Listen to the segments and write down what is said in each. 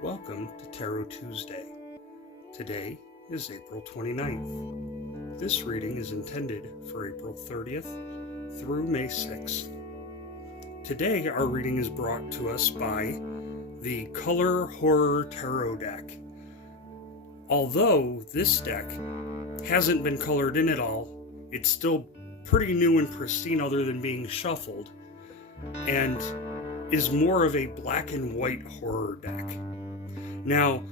Welcome to Tarot Tuesday. Today is April 29th. This reading is intended for April 30th through May 6th. Today our reading is brought to us by the Color Horror Tarot deck. Although this deck hasn't been colored in at all, it's still pretty new and pristine other than being shuffled, and is more of a black and white horror deck. Now,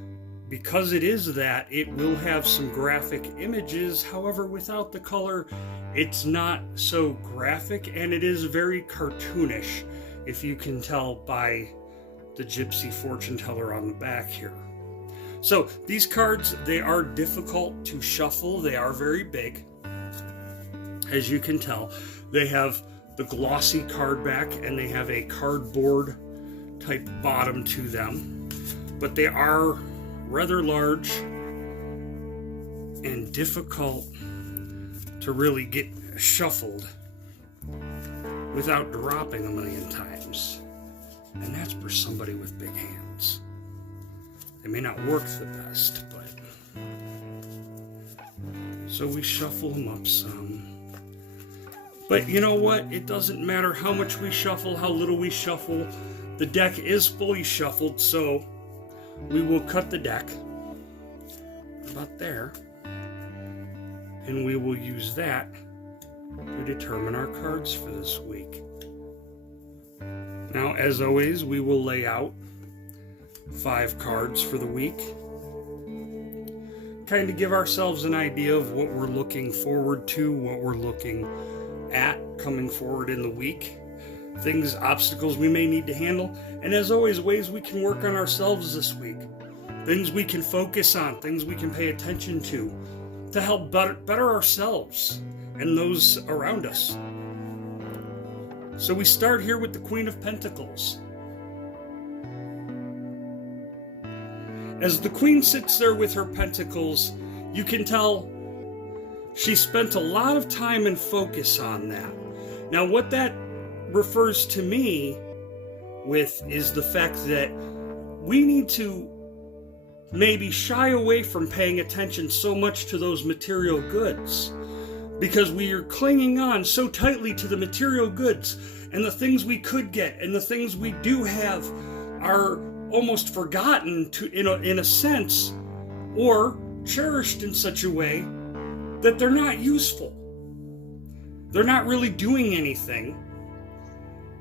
because it is that, it will have some graphic images. However, without the color, it's not so graphic, and it is very cartoonish, if you can tell by the gypsy fortune teller on the back here. So these cards, they are difficult to shuffle. They are very big, as you can tell. They have the glossy card back, and they have a cardboard type bottom to them. But they are rather large and difficult to really get shuffled without dropping a million times. And that's for somebody with big hands. They may not work the best, but... So we shuffle them up some. But you know what? It doesn't matter how much we shuffle, how little we shuffle. The deck is fully shuffled, so we will cut the deck about there, and we will use that to determine our cards for this week. Now, as always, we will lay out 5 cards for the week, kind of give ourselves an idea of what we're looking forward to, what we're looking at coming forward in the week, things, obstacles we may need to handle, and as always, ways we can work on ourselves this week, things we can focus on, things we can pay attention to help better ourselves and those around us. So we start here with the Queen of Pentacles. As the Queen sits there with her pentacles, you can tell she spent a lot of time and focus on that. Now, what that refers to me with is the fact that we need to maybe shy away from paying attention so much to those material goods, because we are clinging on so tightly to the material goods, and the things we could get and the things we do have are almost forgotten in a sense, or cherished in such a way that they're not useful. They're not really doing anything.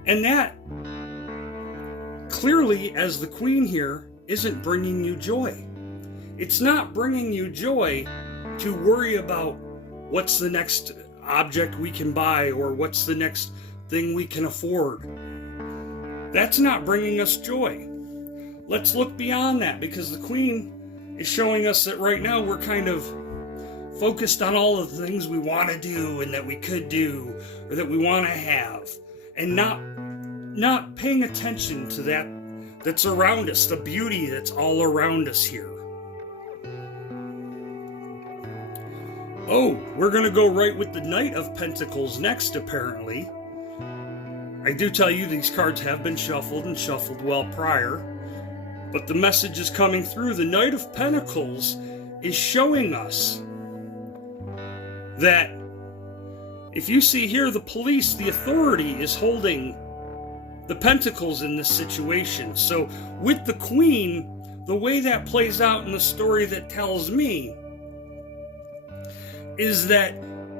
And that, clearly, as the Queen here, isn't bringing you joy. It's not bringing you joy to worry about what's the next object we can buy or what's the next thing we can afford. That's not bringing us joy. Let's look beyond that, because the Queen is showing us that right now we're kind of focused on all of the things we want to do and that we could do or that we want to have, and not paying attention to that's around us, the beauty that's all around us here. Oh, we're going to go right with the Knight of Pentacles next, apparently. I do tell you these cards have been shuffled and shuffled well prior, but the message is coming through. The Knight of Pentacles is showing us that if you see here, the police, the authority is holding the pentacles in this situation. So with the Queen, the way that plays out in the story that tells me is that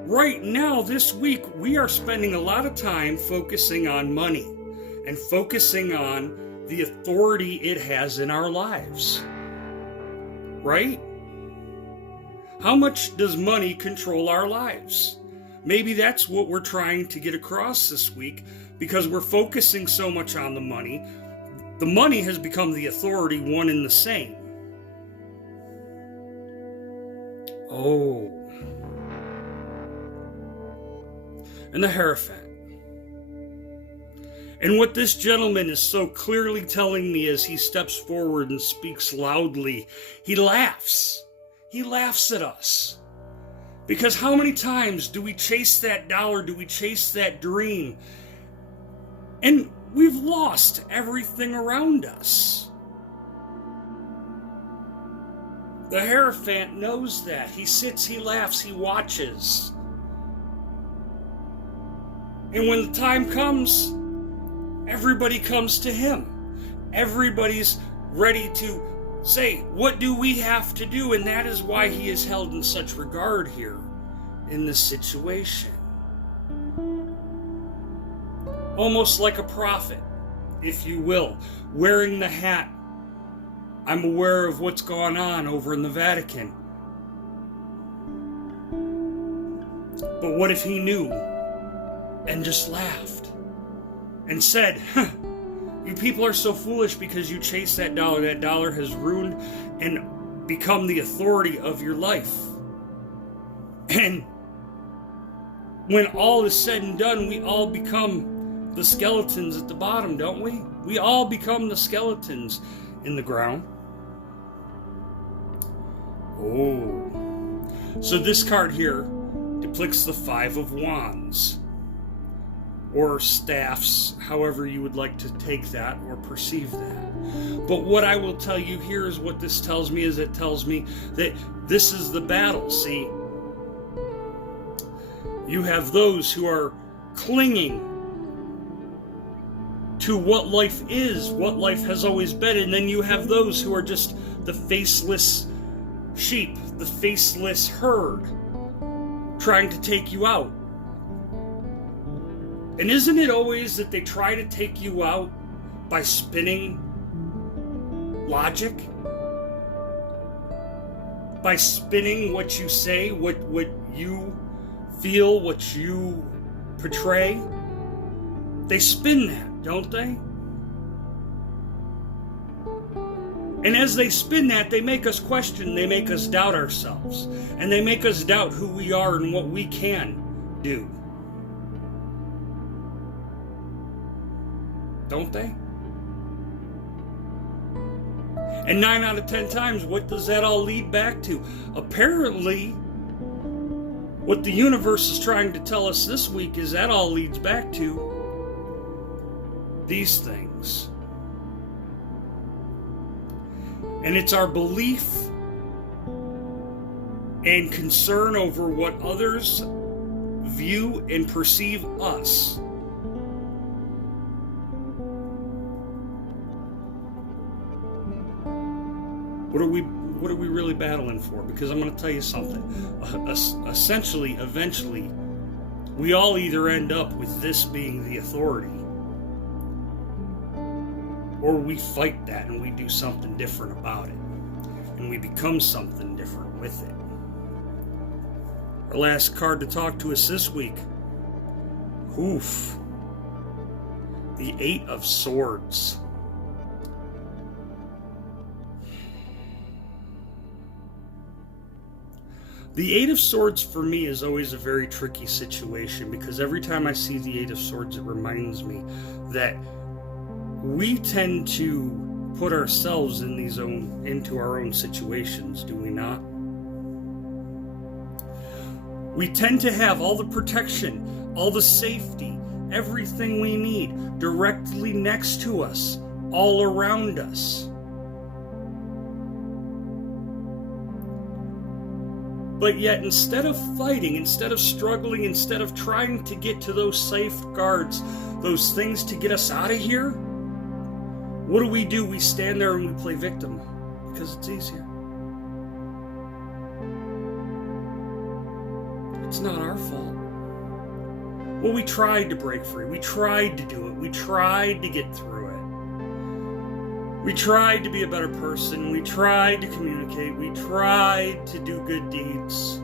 right now, this week, we are spending a lot of time focusing on money and focusing on the authority it has in our lives. Right? How much does money control our lives? Maybe that's what we're trying to get across this week, because we're focusing so much on the money. The money has become the authority, one and the same. Oh. And the Hierophant. And what this gentleman is so clearly telling me as he steps forward and speaks loudly, he laughs. He laughs at us. Because how many times do we chase that dollar, do we chase that dream, and we've lost everything around us? The Hierophant knows that. He sits, he laughs, he watches. And when the time comes, everybody comes to him. Everybody's ready to say, what do we have to do? And that is why he is held in such regard here in this situation. Almost like a prophet, if you will, wearing the hat. I'm aware of what's gone on over in the Vatican. But what if he knew and just laughed and said, you people are so foolish because you chase that dollar. That dollar has ruined and become the authority of your life. And when all is said and done, we all become the skeletons at the bottom, don't we? We all become the skeletons in the ground. Oh. So this card here depicts the Five of Wands. Or staffs, however you would like to take that or perceive that. But what I will tell you here is what this tells me is it tells me that this is the battle. See, you have those who are clinging to what life is, what life has always been, and then you have those who are just the faceless sheep, the faceless herd, trying to take you out. And isn't it always that they try to take you out by spinning logic? By spinning what you say, what you feel, what you portray? They spin that, don't they? And as they spin that, they make us question, they make us doubt ourselves. And they make us doubt who we are and what we can do. Don't they? And 9 out of 10 times, what does that all lead back to? Apparently, what the universe is trying to tell us this week is that all leads back to these things. And it's our belief and concern over what others view and perceive us. What are we really battling for? Because I'm going to tell you something. Essentially, eventually, we all either end up with this being the authority, or we fight that and we do something different about it. And we become something different with it. Our last card to talk to us this week. Oof. The Eight of Swords. The Eight of Swords for me is always a very tricky situation because every time I see the Eight of Swords, it reminds me that we tend to put ourselves into our own situations, do we not? We tend to have all the protection, all the safety, everything we need directly next to us, all around us. But yet, instead of fighting, instead of struggling, instead of trying to get to those safeguards, those things to get us out of here, what do? We stand there and we play victim because it's easier. It's not our fault. Well, we tried to break free. We tried to do it. We tried to get through it. We tried to be a better person. We tried to communicate. We tried to do good deeds.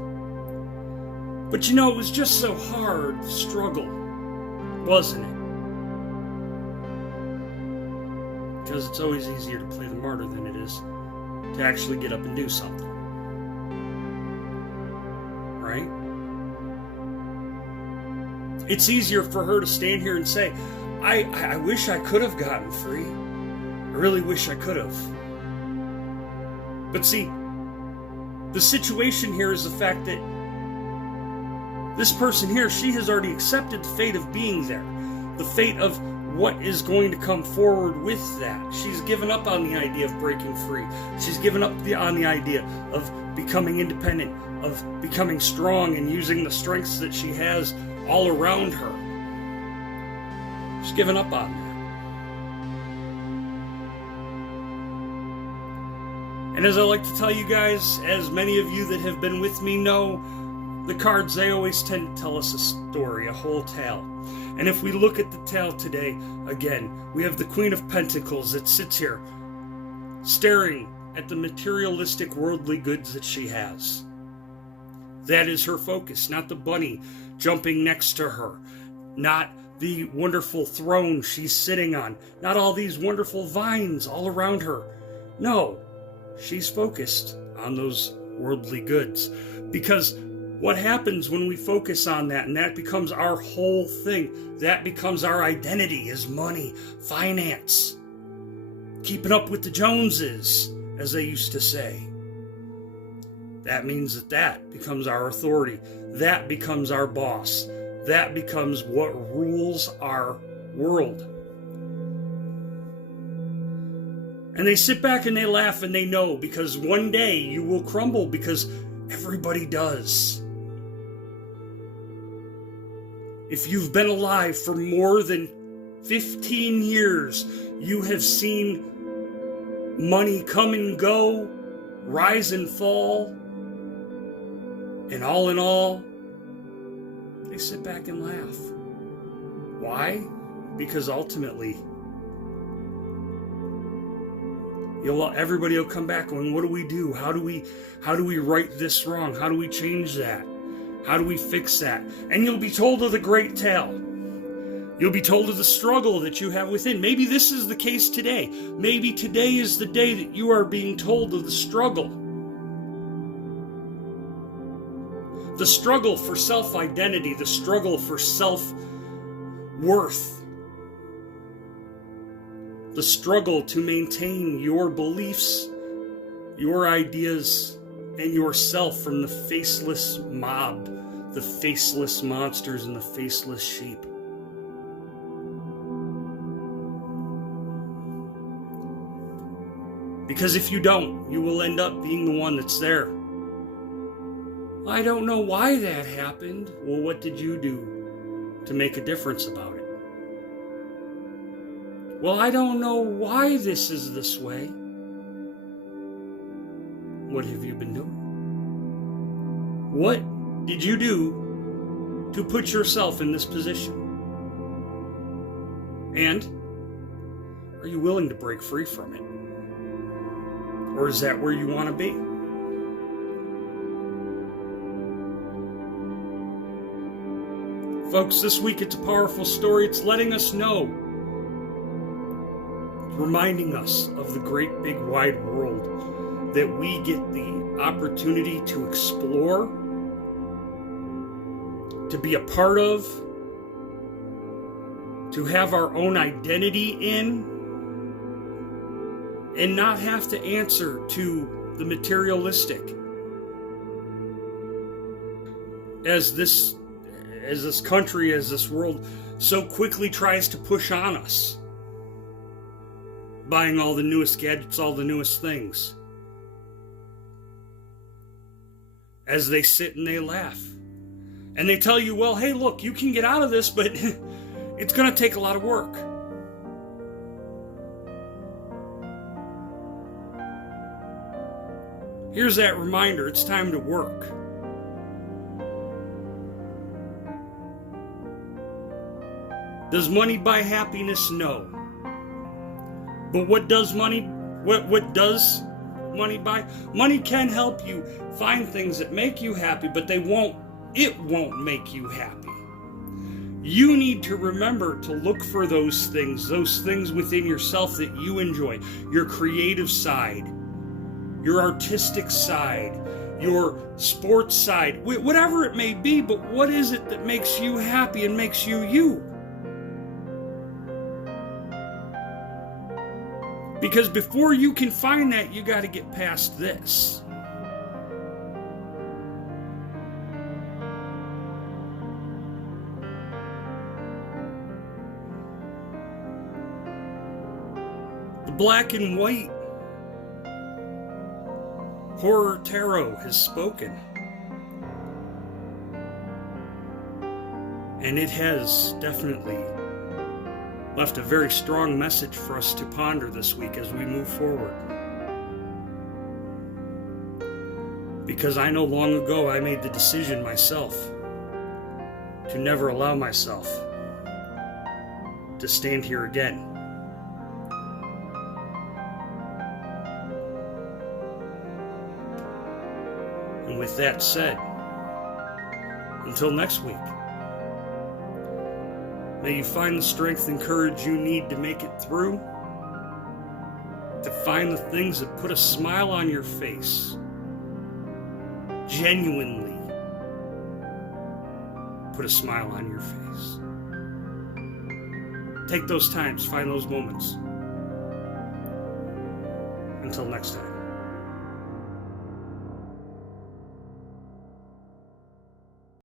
But you know, it was just so hard, the struggle, wasn't it? Because it's always easier to play the martyr than it is to actually get up and do something. Right? It's easier for her to stand here and say, I wish I could have gotten free. I really wish I could have. But see, the situation here is the fact that this person here, she has already accepted the fate of being there. The fate of what is going to come forward with that. She's given up on the idea of breaking free. She's given up on the idea of becoming independent, of becoming strong and using the strengths that she has all around her. She's given up on that. And as I like to tell you guys, as many of you that have been with me know, the cards, they always tend to tell us a story, a whole tale. And if we look at the tale today, again, we have the Queen of Pentacles that sits here, staring at the materialistic worldly goods that she has. That is her focus, not the bunny jumping next to her, not the wonderful throne she's sitting on, not all these wonderful vines all around her. No, she's focused on those worldly goods. Because what happens when we focus on that, and that becomes our whole thing, that becomes our identity, is money, finance, keeping up with the Joneses, as they used to say. That means that becomes our authority. That becomes our boss. That becomes what rules our world. And they sit back and they laugh and they know, because one day you will crumble, because everybody does. If you've been alive for more than 15 years, you have seen money come and go, rise and fall, and all in all, they sit back and laugh. Why? Because ultimately, everybody will come back going, what do we do? How do we right this wrong? How do we change that? How do we fix that? And you'll be told of the great tale. You'll be told of the struggle that you have within. Maybe this is the case today. Maybe today is the day that you are being told of the struggle. The struggle for self-identity, the struggle for self-worth. The struggle to maintain your beliefs, your ideas, and yourself from the faceless mob, the faceless monsters, and the faceless sheep. Because if you don't, you will end up being the one that's there. I don't know why that happened. Well, what did you do to make a difference about it? Well, I don't know why this is this way. What have you been doing? What did you do to put yourself in this position? And are you willing to break free from it? Or is that where you want to be? Folks, this week it's a powerful story. It's letting us know, reminding us of the great big wide world that we get the opportunity to explore, to be a part of, to have our own identity in, and not have to answer to the materialistic. As this country, as this world so quickly tries to push on us, buying all the newest gadgets, all the newest things. As they sit and they laugh. And they tell you, well, hey, look, you can get out of this, but it's going to take a lot of work. Here's that reminder, it's time to work. Does money buy happiness? No. But what does money buy? Money can help you find things that make you happy, but it won't make you happy. You need to remember to look for those things within yourself that you enjoy, your creative side, your artistic side, your sports side, whatever it may be, but what is it that makes you happy and makes you you? Because before you can find that, you got to get past this. The black and white horror tarot has spoken. And it has definitely left a very strong message for us to ponder this week as we move forward. Because I know long ago I made the decision myself to never allow myself to stand here again. And with that said, until next week, may you find the strength and courage you need to make it through, to find the things that put a smile on your face, genuinely put a smile on your face. Take those times, find those moments. Until next time.